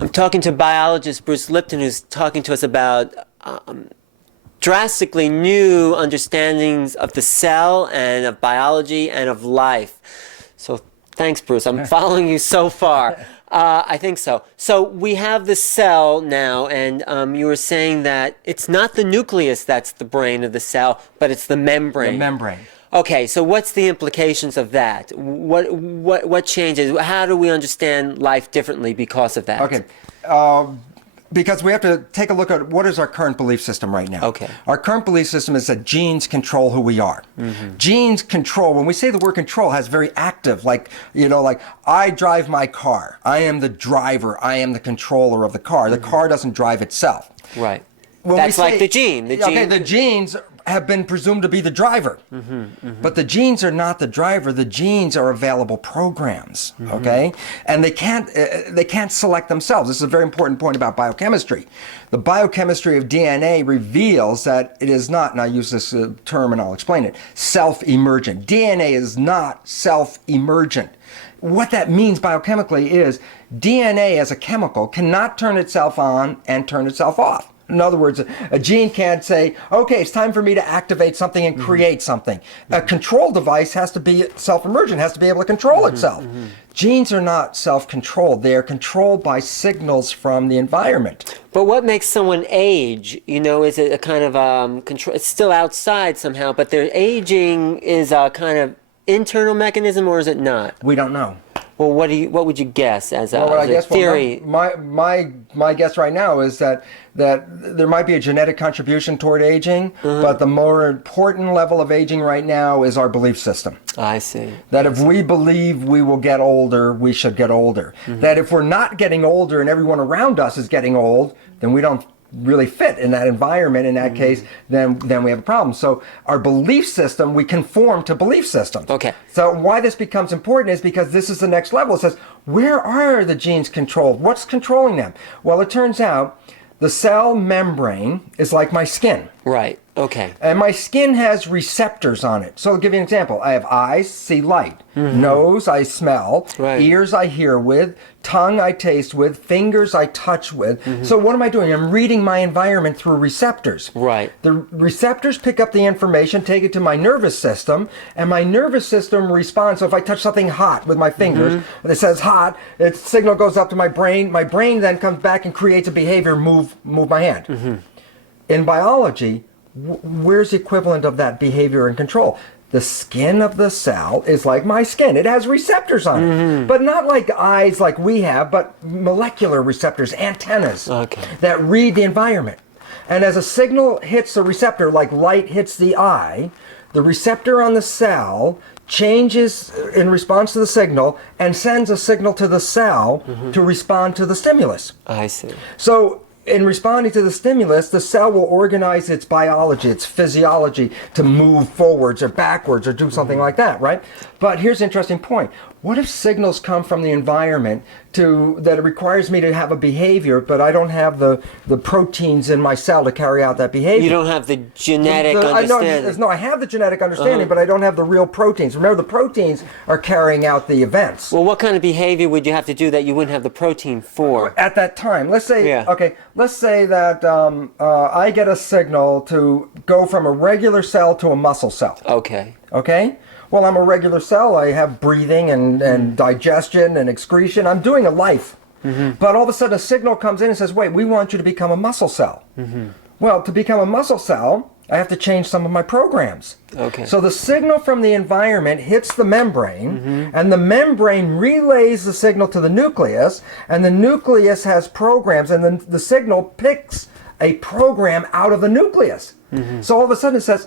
I'm talking to biologist Bruce Lipton, who's talking to us about drastically new understandings of the cell and of biology and of life. So thanks, Bruce. I'm following you so far. I think so. So we have the cell now, and you were saying that it's not the nucleus that's the brain of the cell, but it's the membrane. The membrane. Okay, so what's the implications of that? What changes? How do we understand life differently because of that? Okay. Because we have to take a look at what is our current belief system right now. Okay. Our current belief system is that genes control who we are. Mm-hmm. Genes control, when we say the word control, has very active, like I drive my car. I am the driver. I am the controller of the car. The car doesn't drive itself. Right. That's like the gene. Okay, the genes have been presumed to be the driver. Mm-hmm, mm-hmm. But the genes are not the driver. The genes are available programs, okay? And they can't select themselves. This is a very important point about biochemistry. The biochemistry of DNA reveals that it is not, and I use this term and I'll explain it, self-emergent. DNA is not self-emergent. What that means biochemically is DNA as a chemical cannot turn itself on and turn itself off. In other words, a gene can't say, okay, it's time for me to activate something and create something. A control device has to be self-emergent, has to be able to control itself. Genes are not self-controlled. They are controlled by signals from the environment. But what makes someone age? Is it a kind of control? It's still outside somehow, but their aging is a kind of internal mechanism, or is it not? We don't know. Well, what would you guess as a theory? My guess right now is that there might be a genetic contribution toward aging, but the more important level of aging right now is our belief system. I see. That if we believe we will get older, we should get older. That if we're not getting older and everyone around us is getting old, then we don't really fit in that environment. In that case, then we have a problem. So our belief system, we conform to belief systems. Okay. So why this becomes important is because this is the next level. It says, where are the genes controlled? What's controlling them? Well, it turns out the cell membrane is like my skin. Right. Okay. And my skin has receptors on it. So I'll give you an example. I have eyes, see light. Nose, I smell. Right. Ears, I hear with. Tongue, I taste with. Fingers, I touch with. So what am I doing? I'm reading my environment through receptors. Right. The receptors pick up the information, take it to my nervous system, and my nervous system responds. So if I touch something hot with my fingers, and it says hot, its signal goes up to my brain. My brain then comes back and creates a behavior, move my hand. In biology, where's the equivalent of that behavior and control? The skin of the cell is like my skin. It has receptors on it, but not like eyes like we have, but molecular receptors, antennas that read the environment. And as a signal hits the receptor, like light hits the eye, the receptor on the cell changes in response to the signal and sends a signal to the cell to respond to the stimulus. I see. So in responding to the stimulus, the cell will organize its biology, its physiology to move forwards or backwards or do something like that, right? But here's an interesting point. What if signals come from the environment that it requires me to have a behavior, but I don't have the proteins in my cell to carry out that behavior? You don't have the genetic understanding. No, I have the genetic understanding, but I don't have the real proteins. Remember, the proteins are carrying out the events. Well, what kind of behavior would you have to do that you wouldn't have the protein for? At that time, let's say that I get a signal to go from a regular cell to a muscle cell. Okay. Okay? Well, I'm a regular cell. I have breathing and digestion and excretion. I'm doing a life. But all of a sudden a signal comes in and says, wait, we want you to become a muscle cell. Well, to become a muscle cell, I have to change some of my programs. Okay. So the signal from the environment hits the membrane, and the membrane relays the signal to the nucleus, and the nucleus has programs, and then the signal picks a program out of the nucleus. So all of a sudden it says,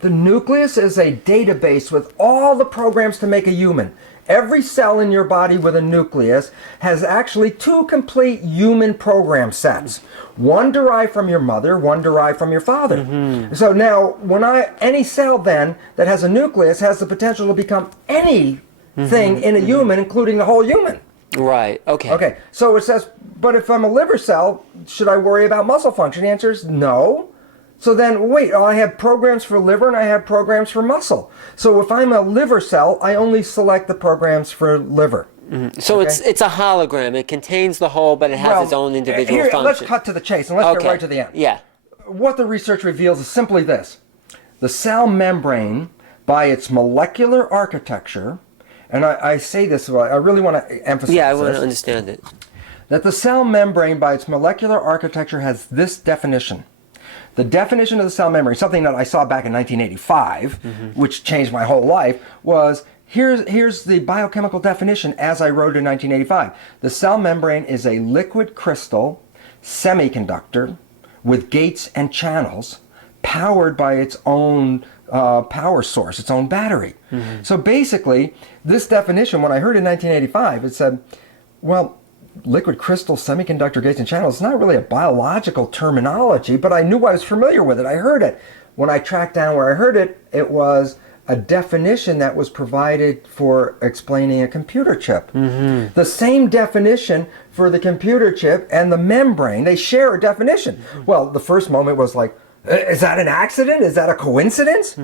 the nucleus is a database with all the programs to make a human. Every cell in your body with a nucleus has actually 2 complete human program sets. One derived from your mother, one derived from your father. So now, any cell then that has a nucleus has the potential to become anything in a human, including the whole human. Right, okay. Okay, so it says, but if I'm a liver cell, should I worry about muscle function? The answer is no. So then, wait, I have programs for liver and I have programs for muscle. So if I'm a liver cell, I only select the programs for liver. So Okay. it's a hologram. It contains the whole, but it has its own individual here, function. let's cut to the chase and let's Okay. get right to the end. Yeah. What the research reveals is simply this. The cell membrane, by its molecular architecture, and I say this, I really want to emphasize Yeah, I want to this, understand it. that the cell membrane, by its molecular architecture, has this definition. The definition of the cell membrane, something that I saw back in 1985, which changed my whole life, was here's the biochemical definition as I wrote in 1985. The cell membrane is a liquid crystal semiconductor with gates and channels powered by its own power source, its own battery. So basically, this definition, when I heard in 1985, it said, well, liquid crystal semiconductor gates and channels is not really a biological terminology, but I knew I was familiar with it. I heard it. When I tracked down where I heard it, it was a definition that was provided for explaining a computer chip. The same definition for the computer chip and the membrane, they share a definition. Well, the first moment was like, is that an accident? Is that a coincidence?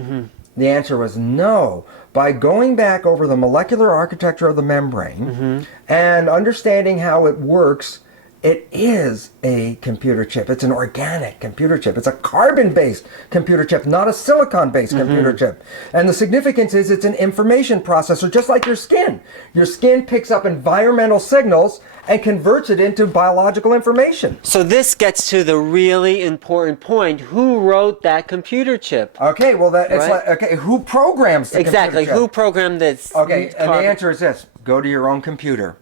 The answer was no. By going back over the molecular architecture of the membrane and understanding how it works, it is a computer chip. It's an organic computer chip. It's a carbon-based computer chip, not a silicon-based computer chip. And the significance is it's an information processor, just like your skin. Your skin picks up environmental signals and converts it into biological information. So this gets to the really important point. Who wrote that computer chip? Okay, well, it's Right. like, okay, who programs the Exactly. computer chip? Who programmed this? Okay, and the carbon- answer is this. Go to your own computer.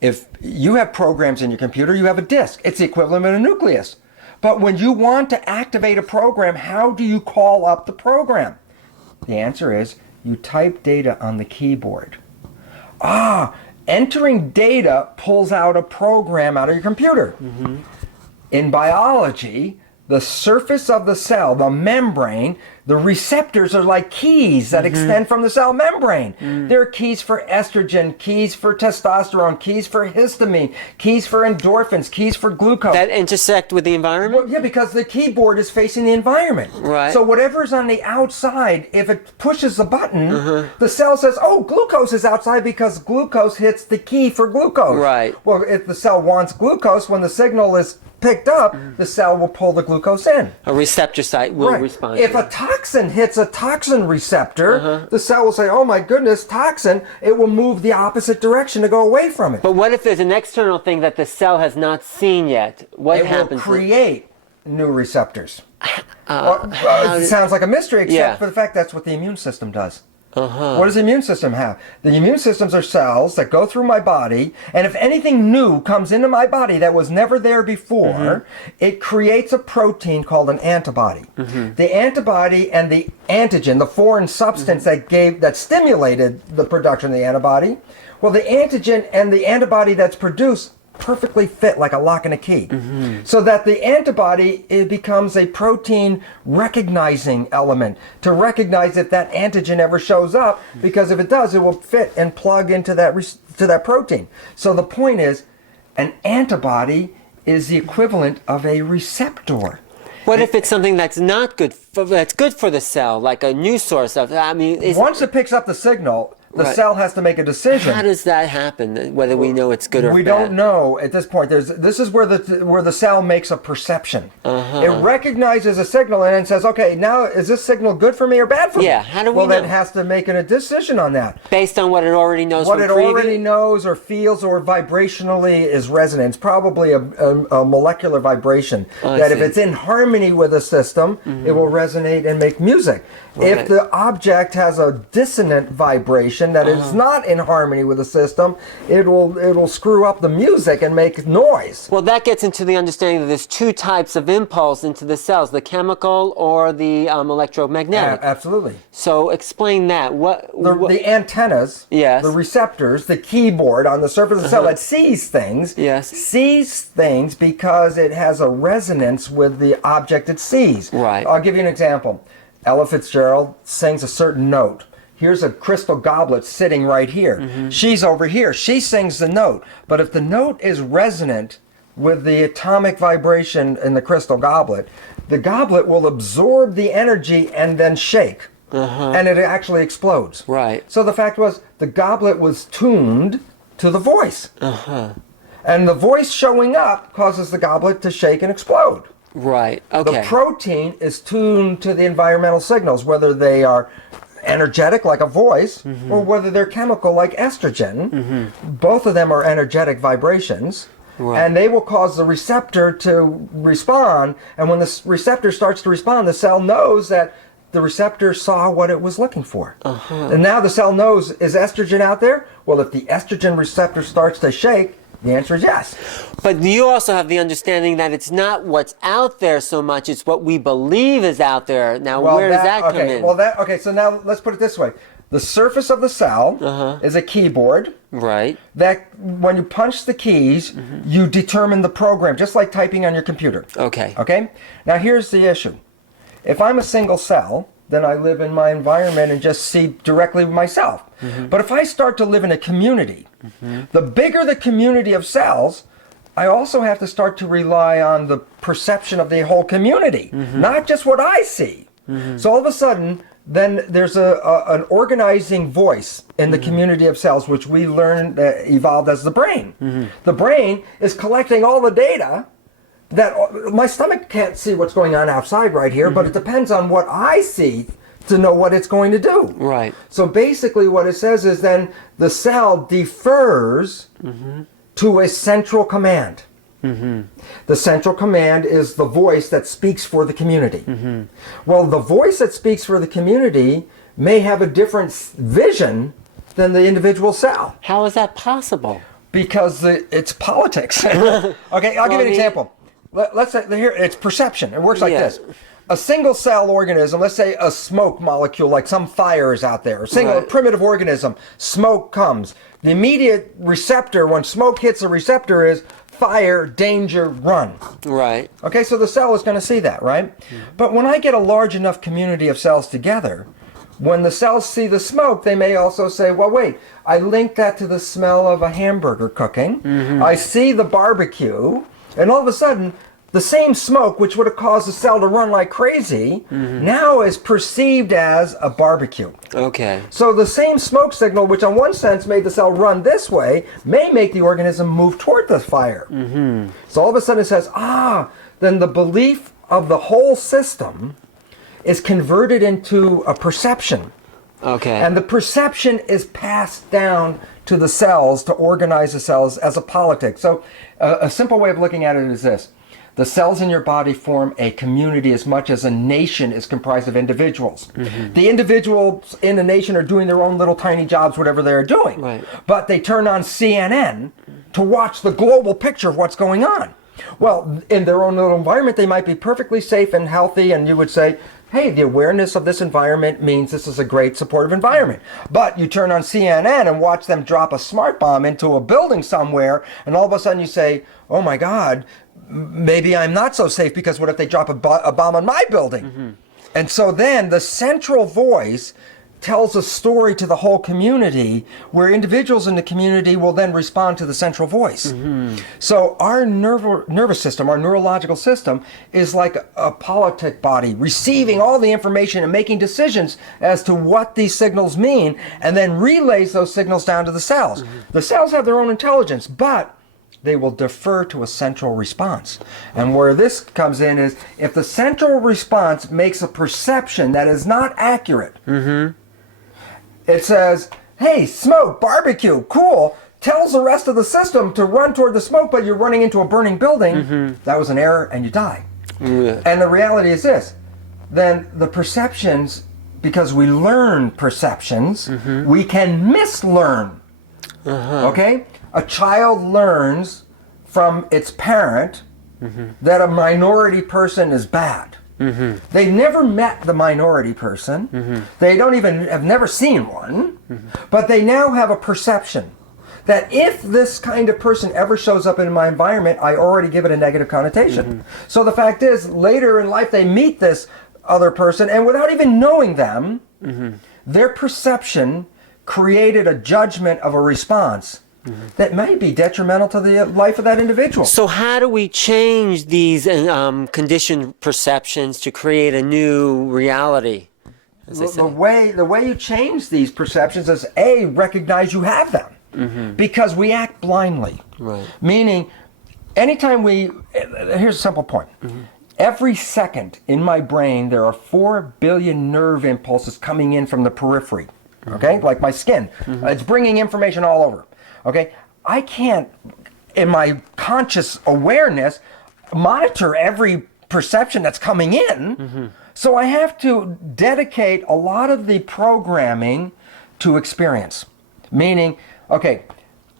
If you have programs in your computer, you have a disk. It's the equivalent of a nucleus. But when you want to activate a program, how do you call up the program? The answer is you type data on the keyboard. Entering data pulls out a program out of your computer. In biology, the surface of the cell, the membrane, the receptors are like keys that extend from the cell membrane. There are keys for estrogen, keys for testosterone, keys for histamine, keys for endorphins, keys for glucose. That intersect with the environment? Well, yeah, because the keyboard is facing the environment. Right. So whatever's on the outside, if it pushes the button, the cell says, oh, glucose is outside because glucose hits the key for glucose. Right. Well, if the cell wants glucose, when the signal is picked up, the cell will pull the glucose in. A receptor site will respond. If to a toxin hits a toxin receptor, the cell will say, oh my goodness, toxin, it will move the opposite direction to go away from it. But what if there's an external thing that the cell has not seen yet? What It will happens? create new receptors. It sounds like a mystery, except Yeah. for the fact that's what the immune system does. What does the immune system have? The immune systems are cells that go through my body, and if anything new comes into my body that was never there before, it creates a protein called an antibody. The antibody and the antigen, the foreign substance that stimulated the production of the antibody, well, the antigen and the antibody that's produced perfectly fit like a lock and a key. So that the antibody, it becomes a protein recognizing element to recognize if that antigen ever shows up, because if it does, it will fit and plug into that protein. So the point is, an antibody is the equivalent of a receptor. What if it's something that's not good that's good for the cell, like a new source of, Once it picks up the signal, the Right. cell has to make a decision. how does that happen, whether we know it's good or We bad? don't know at this point. This is where the cell makes a perception. It recognizes a signal and then says, "Okay, now is this signal good for me or bad for me?" Yeah, how do we Well, then know? it has to make a decision on that. Based on what it already knows What from it previous... already knows or feels or vibrationally is resonance, probably a molecular vibration. I That if see. it's in harmony with a system, it will resonate and make music. Right. If the object has a dissonant vibration that is not in harmony with the system, it'll screw up the music and make noise. Well, that gets into the understanding that there's two types of impulse into the cells, the chemical or the electromagnetic. Absolutely. So explain that. The antennas, Yes. the receptors, the keyboard on the surface of the cell that sees things, Yes. sees things because it has a resonance with the object it sees. Right. I'll give you an example. Ella Fitzgerald sings a certain note. Here's a crystal goblet sitting right here. She's over here. She sings the note. But if the note is resonant with the atomic vibration in the crystal goblet, the goblet will absorb the energy and then shake. And it actually explodes. Right. So the fact was, the goblet was tuned to the voice. And the voice showing up causes the goblet to shake and explode. Right. Okay. The protein is tuned to the environmental signals, whether they are energetic like a voice or whether they're chemical like estrogen. Both of them are energetic vibrations. Right. And they will cause the receptor to respond. And when the receptor starts to respond, the cell knows that the receptor saw what it was looking for. And now the cell knows, is estrogen out there? Well, if the estrogen receptor starts to shake, the answer is yes. But you also have the understanding that it's not what's out there so much, it's what we believe is out there. Now, where does that come in? Okay, so now let's put it this way. The surface of the cell is a keyboard. Right. That when you punch the keys, you determine the program, just like typing on your computer. Okay. Okay? Now here's the issue. If I'm a single cell, then I live in my environment and just see directly myself. But if I start to live in a community, the bigger the community of cells, I also have to start to rely on the perception of the whole community, not just what I see. So all of a sudden, then there's an organizing voice in the community of cells, which we learned evolved as the brain. The brain is collecting all the data that my stomach can't see what's going on outside right here, but it depends on what I see to know what it's going to do. Right. So basically what it says is then the cell defers to a central command. The central command is the voice that speaks for the community. Well, the voice that speaks for the community may have a different vision than the individual cell. How is that possible? Because it's politics. Okay, I'll give you an example. Let's say here it's perception. It works like this. A single cell organism, let's say a smoke molecule, like some fire is out there. A single primitive organism, smoke comes. The immediate receptor, when smoke hits the receptor, is fire, danger, run. Right. Okay, so the cell is going to see that, right? But when I get a large enough community of cells together, when the cells see the smoke, they may also say, well, wait, I link that to the smell of a hamburger cooking. I see the barbecue, and all of a sudden, the same smoke, which would have caused the cell to run like crazy, now is perceived as a barbecue. Okay. So the same smoke signal, which on one sense made the cell run this way, may make the organism move toward the fire. So all of a sudden it says, then the belief of the whole system is converted into a perception. Okay. And the perception is passed down to the cells to organize the cells as a politic. So a simple way of looking at it is this. The cells in your body form a community as much as a nation is comprised of individuals. The individuals in the nation are doing their own little tiny jobs, whatever they're doing. Right. But they turn on CNN to watch the global picture of what's going on. Well, in their own little environment, they might be perfectly safe and healthy, and you would say, hey, the awareness of this environment means this is a great supportive environment. But you turn on CNN and watch them drop a smart bomb into a building somewhere, and all of a sudden you say, oh my God, maybe I'm not so safe, because what if they drop a bomb on my building? And so then the central voice tells a story to the whole community, where individuals in the community will then respond to the central voice. So our nervous system, our neurological system, is like a politic body, receiving all the information and making decisions as to what these signals mean, and then relays those signals down to the cells. The cells have their own intelligence, but they will defer to a central response. And where this comes in is, if the central response makes a perception that is not accurate, it says, hey, smoke, barbecue, cool, tells the rest of the system to run toward the smoke, but you're running into a burning building, that was an error and you die. And the reality is this, then the perceptions, because we learn perceptions, we can mislearn. Okay? A child learns from its parent that a minority person is bad. They never met the minority person. They don't even have never seen one. But they now have a perception that if this kind of person ever shows up in my environment, I already give it a negative connotation. So the fact is, later in life, they meet this other person, and without even knowing them, their perception created a judgment of a response that may be detrimental to the life of that individual. So how do we change these conditioned perceptions to create a new reality? As they say? The way you change these perceptions is A, recognize you have them. Because we act blindly. Right. Meaning, anytime here's a simple point. Every second in my brain, there are 4 billion nerve impulses coming in from the periphery. Okay? Like my skin. It's bringing information all over. Okay? I can't, in my conscious awareness, monitor every perception that's coming in. So I have to dedicate a lot of the programming to experience. Meaning, okay,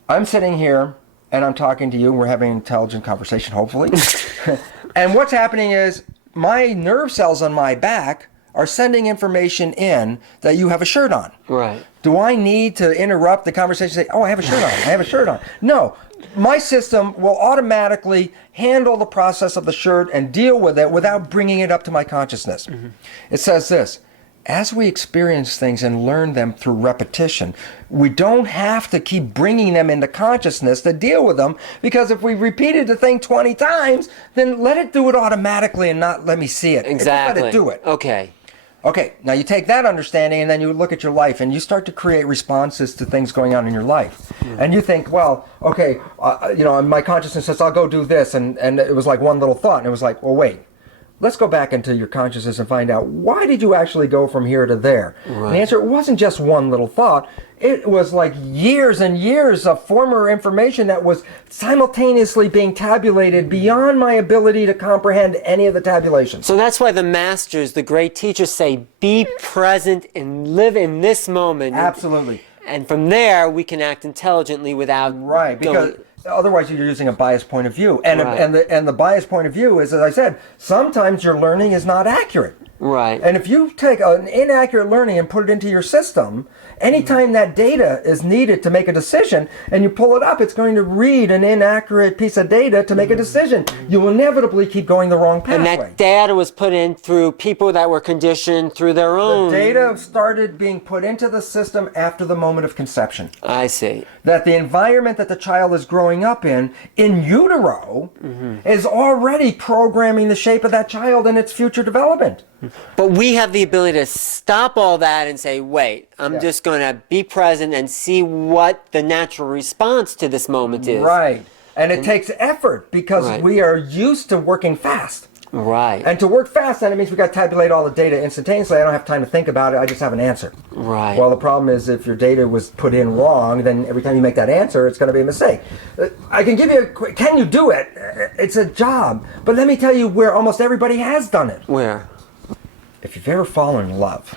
I'm sitting here and I'm talking to you. We're having an intelligent conversation, hopefully. And what's happening is my nerve cells on my back are sending information in that you have a shirt on. Right. Do I need to interrupt the conversation and say, oh, I have a shirt on, I have a shirt on? No. My system will automatically handle the process of the shirt and deal with it without bringing it up to my consciousness. It says this: as we experience things and learn them through repetition, we don't have to keep bringing them into consciousness to deal with them, because if we repeated the thing 20 times, then let it do it automatically and not let me see it. Exactly. Let it do it. Okay. Okay, now you take that understanding and then you look at your life and you start to create responses to things going on in your life. And you think, well, okay, my consciousness says, I'll go do this. And it was like one little thought. And it was like, well, wait, let's go back into your consciousness and find out, why did you actually go from here to there? Right. And the answer, it wasn't just one little thought. It was like years and years of former information that was simultaneously being tabulated beyond my ability to comprehend any of the tabulations. So that's why the masters, the great teachers, say, be present and live in this moment. Absolutely. And from there, we can act intelligently without... Right, because otherwise you're using a biased point of view. And, Right. and the biased point of view is, as I said, sometimes your learning is not accurate. Right. And if you take an inaccurate learning and put it into your system, anytime that data is needed to make a decision and you pull it up, it's going to read an inaccurate piece of data to make a decision. You will inevitably keep going the wrong pathway. And that data was put in through people that were conditioned through their own... The data started being put into the system after the moment of conception. I see. That the environment that the child is growing up in utero, is already programming the shape of that child and its future development. But we have the ability to stop all that and say, wait, I'm just going to be present and see what the natural response to this moment is. Right. And it takes effort because we are used to working fast. Right. And to work fast, then it means we got to tabulate all the data instantaneously. I don't have time to think about it. I just have an answer. Right. Well, the problem is if your data was put in wrong, then every time you make that answer, it's going to be a mistake. I can give you can you do it? It's a job. But let me tell you where almost everybody has done it. Where? If you've ever fallen in love,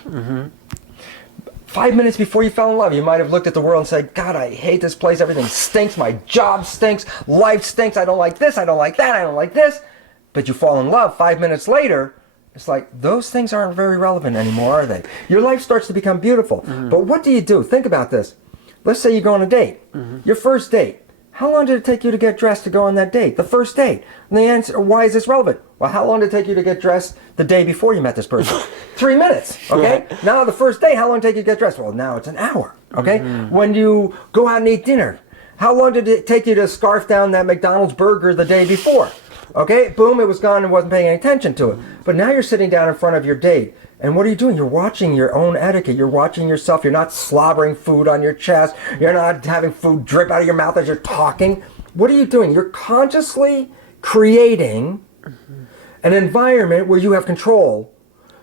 5 minutes before you fell in love, you might have looked at the world and said, God, I hate this place. Everything stinks. My job stinks. Life stinks. I don't like this. I don't like that. I don't like this. But you fall in love 5 minutes later, it's like, those things aren't very relevant anymore, are they? Your life starts to become beautiful. But what do you do? Think about this. Let's say you go on a date. Your first date. How long did it take you to get dressed to go on that date? The first date. And the answer, why is this relevant? Well, how long did it take you to get dressed the day before you met this person? 3 minutes, okay? Right. Now the first day, how long did it take you to get dressed? Well, now it's an hour, okay? When you go out and eat dinner, how long did it take you to scarf down that McDonald's burger the day before? Okay, boom, it was gone and wasn't paying any attention to it. But now you're sitting down in front of your date. And what are you doing? You're watching your own etiquette. You're watching yourself. You're not slobbering food on your chest. You're not having food drip out of your mouth as you're talking. What are you doing? You're consciously creating an environment where you have control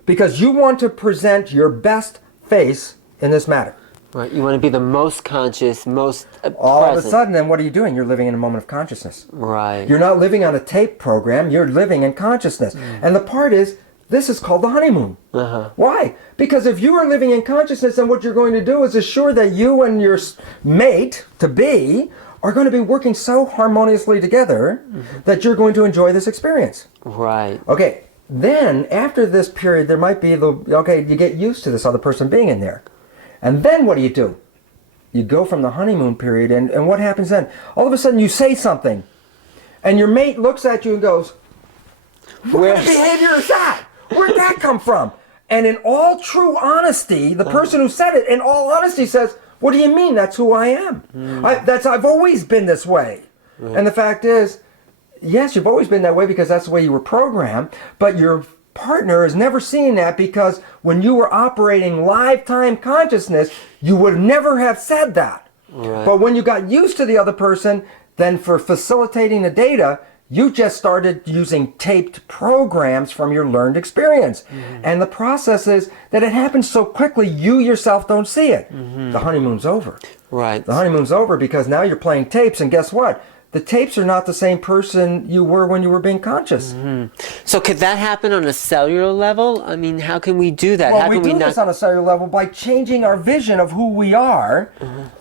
because you want to present your best face in this matter. Right. You want to be the most conscious, most All present. of a sudden, then what are you doing? You're living in a moment of consciousness. Right. You're not living on a tape program. You're living in consciousness. And the part is, this is called the honeymoon. Why? Because if you are living in consciousness, then what you're going to do is assure that you and your mate to be are going to be working so harmoniously together that you're going to enjoy this experience. Right. Okay, then after this period, there might be you get used to this other person being in there. And then what do? You go from the honeymoon period, and what happens then? All of a sudden you say something, and your mate looks at you and goes, what kind of behavior is that? Where'd that come from? And in all true honesty, the person who said it, in all honesty, says, What do you mean? That's who I am. I've always been this way. And the fact is, yes, you've always been that way because that's the way you were programmed, but your partner is never seeing that because when you were operating lifetime consciousness, you would never have said that. Right. But when you got used to the other person, then for facilitating the data, you just started using taped programs from your learned experience. And the process is that it happens so quickly, you yourself don't see it. The honeymoon's over. Right. The honeymoon's over because now you're playing tapes, and guess what? The tapes are not the same person you were when you were being conscious. So could that happen on a cellular level? I mean, how can we do that? Well, how we can do we this on a cellular level by changing our vision of who we are.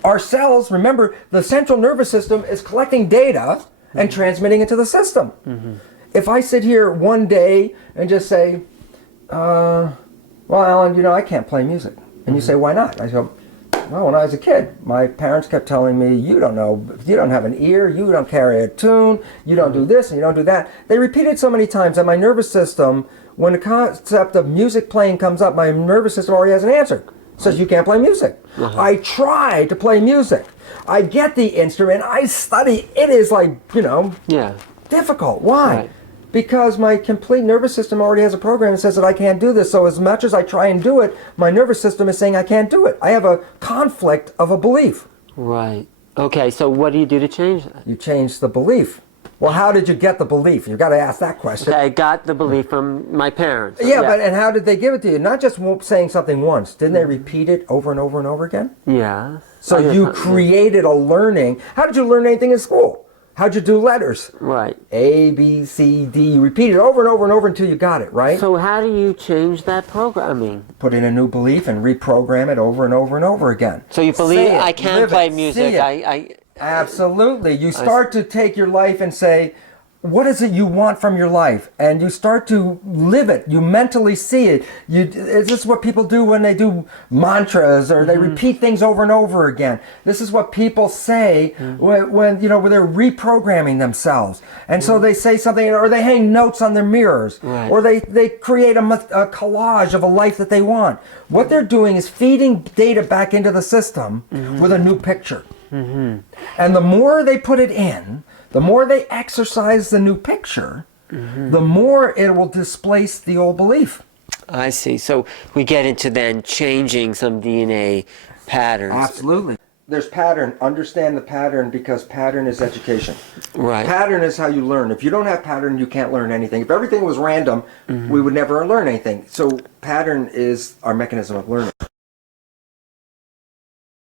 Our cells, remember, the central nervous system is collecting data and transmitting it to the system. If I sit here one day and just say, well, Alan, I can't play music. And you say, why not? I go, well, when I was a kid, my parents kept telling me, you don't have an ear, you don't carry a tune, you don't do this and you don't do that. They repeated so many times that my nervous system, when the concept of music playing comes up, my nervous system already has an answer. It says, you can't play music. I try to play music. I get the instrument, I study. It is difficult. Why? Right. Because my complete nervous system already has a program that says that I can't do this. So as much as I try and do it, my nervous system is saying I can't do it. I have a conflict of a belief. Right. Okay, so what do you do to change that? You change the belief. Well, how did you get the belief? You've got to ask that question. Okay, I got the belief from my parents. And how did they give it to you? Not just saying something once. Didn't they repeat it over and over and over again? Yeah. So you created a learning. How did you learn anything in school? How'd you do letters? Right. A, B, C, D. You repeat it over and over and over until you got it, right? So how do you change that programming? Put in a new belief and reprogram it over and over and over again. So you believe I can live play it, music. see it. Absolutely. You start to take your life and say, what is it you want from your life? And you start to live it. You mentally see it. This is what people do when they do mantras or they repeat things over and over again. This is what people say when they're reprogramming themselves. And so they say something, or they hang notes on their mirrors, or they create a collage of a life that they want. What they're doing is feeding data back into the system with a new picture. And the more they put it in, the more they exercise the new picture, the more it will displace the old belief. I see. So we get into then changing some DNA patterns. Absolutely. There's pattern. Understand the pattern because pattern is education. Right. Pattern is how you learn. If you don't have pattern, you can't learn anything. If everything was random, we would never learn anything. So pattern is our mechanism of learning.